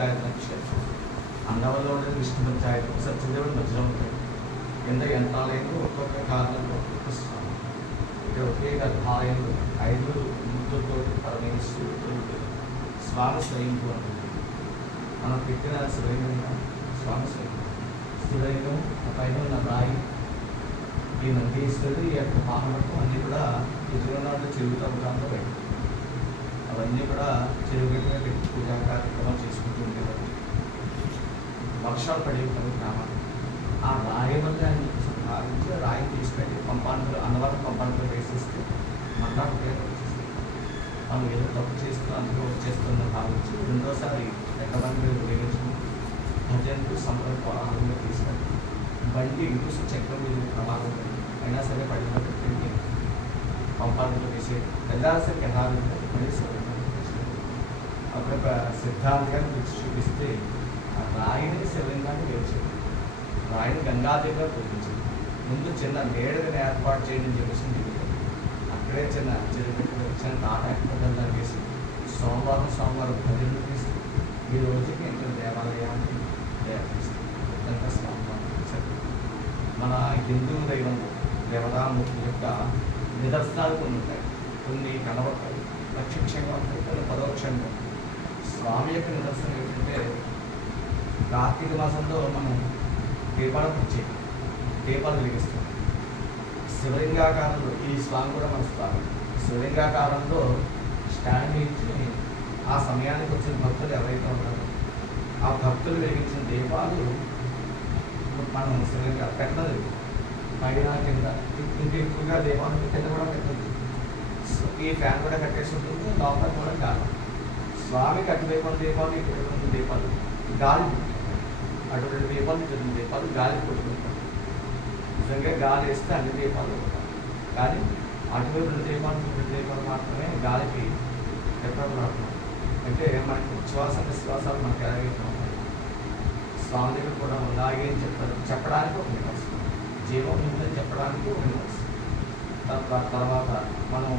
పంచాయతీ క్షేత్రం. అన్నవల్లో ఉండేది విష్ణు పంచాయతీ, సత్యదేవుడు మధ్యలో ఉంటాడు. కింద యంత్రాలయంలో ఒక్కొక్క కారణంలో ఒక్కొక్క స్వామి. ఇక్కడ ఒకే గర్భాలయంలో 5 ముద్దులతో పరమేశ్వరుడు స్వామి స్వయంభూ ఉంటుంది. మనం పెట్టిన శివలింగం స్వామి స్వయంభూ. శివలింగం పైన ఉన్న రాయి, ఈ నందీశ్వరుడు, ఈ యొక్క వాహనత్వం అన్నీ కూడా ఎదురునాడు చెరువుతో ప్రాంతం పెట్టి అవన్నీ కూడా చెరువుగట్టుగా పెట్టి పూజా కార్యక్రమాలు చేసుకుంటూ ఉండేవారు. వర్షాలు పడే పని గ్రామాలు ఆ రాయి వల్ల భావించి రాయిని తీసుకెళ్ళి పంపానికి అన్నవరం పంపానికి వేసేస్తే మళ్ళా వచ్చేస్తే మనం ఏదో తప్పు చేస్తూ అందులో వచ్చేస్తున్న భావించి రెండోసారి ఎక్కడానికి ఉపయోగించడం భజనకు సంప్రదాయంగా తీసుకెళ్ళి బండి ఇంకొక చక్రం మీద ప్రమాదం అయినా సరే పడినట్టు తిరిగి పంపాలలో వేసే వెళ్ళాల్సిన ఎలాగంటే మళ్ళీ అక్కడ ఒక సిద్ధాంతాన్ని రుచి చూపిస్తే ఆ రాయిని శివలింగాన్ని వేర్చింది, రాయిని గంగాదేవిగా పూజించింది. ముందు చిన్న మేడని ఏర్పాటు చేయడం చెప్పేసి అక్కడే చిన్న చెరుపెట్టు చిన్న తాటాకులు వేసి సోమవారం భజనలు తీసి ఈ రోజుకి ఇంకా దేవాలయాన్ని తయారు స్వామివారం మన హిందూ దైవం దేవతామూర్తి యొక్క నిదర్శనాలు కొన్ని ఉంటాయి. కొన్ని కనబడతాయి, ప్రత్యక్షంగా ఉంటాయి, కొన్ని పరోక్షంగా. స్వామి యొక్క నిదర్శనం ఏంటంటే కార్తీక మాసంలో మనం దీపాలు వెలిగిస్తాం. శివలింగాకారంలో ఈ స్వామి కూడా మన స్వామి శివలింగాకారంలో స్టాండ్ ఇచ్చి ఆ సమయానికి వచ్చిన భక్తులు ఎవరైతే ఉన్నారో ఆ భక్తులు వెలిగించిన దీపాలు మనం శివలింగా పెట్టలేదు. పైన కింద ఇంకా ఎక్కువగా దీపాలు కింద కూడా పెట్టదు. ఈ ఫ్యాన్ కూడా కట్టేసి ఉంటుంది, లోపల కూడా గాలి. స్వామి కట్టిపోయిన దీపాలు, ఇక్కడ దీపాలు గాలి, అటు 2 దీపాలు, ఇటు 2 దీపాలు గాలి కొట్టుకుంటాం. నిజంగా గాలి వేస్తే అన్ని దీపాలు ఉంటాయి, కానీ అటువైపు 2 దీపాలు, 2 దీపాలు మాత్రమే గాలికి ఎప్పుడు రావడం. అంటే మనకి ఉచ్ఛ్వాస నిశ్వాసాలు మనకి ఎలాగైతే ఉంటాయి, స్వామి దగ్గర కూడా అలాగే చెప్పడానికి ఒక నివాసం, జీవం ఉందని చెప్పడానికి ఒక నివాసం. తర్వాత మనం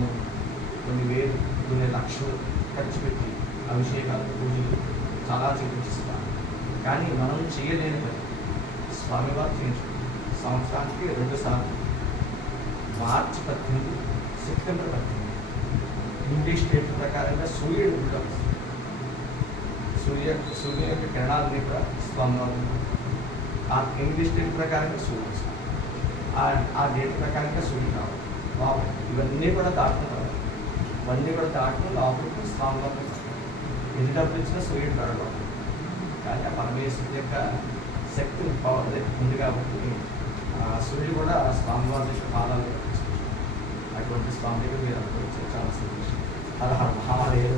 కొన్ని లక్షలు ఖర్చు పెట్టి అభిషేకాలు, పూజలు చాలా చేయించిస్తాం. కానీ మనం చేయలేని పని స్వామివారు చేయించుకుంటాం. సంవత్సరానికి 2 సార్లు, మార్చి 18, సెప్టెంబర్ 18. ఇంగ్లీష్ డేట్ ప్రకారంగా సూర్యుడు సూర్య యొక్క కిరణాలన్నీ కూడా స్వామివారు ఆ ఇంగ్లీష్ డేట్ ప్రకారంగా సూర్యుడు, ఆ డేట్ ప్రకారంగా సూర్యుడు రావాలి. ఇవన్నీ కూడా దాటుతున్నారు, ఇవన్నీ కూడా దాటుకుని లోపలికి స్వామివారు ఎన్ని డబ్బులు ఇచ్చినా సూర్యుడు రావడం. కానీ ఆ పరమేశ్వరుడు యొక్క శక్తి పవర్ ఉంది కాబట్టి సూర్యుడు కూడా స్వామివారి యొక్క పాదాలు అటువంటి స్వామి దగ్గర మీరు అనుకోవచ్చు. చాలా సంతోషం. హర హర మహాదేవ.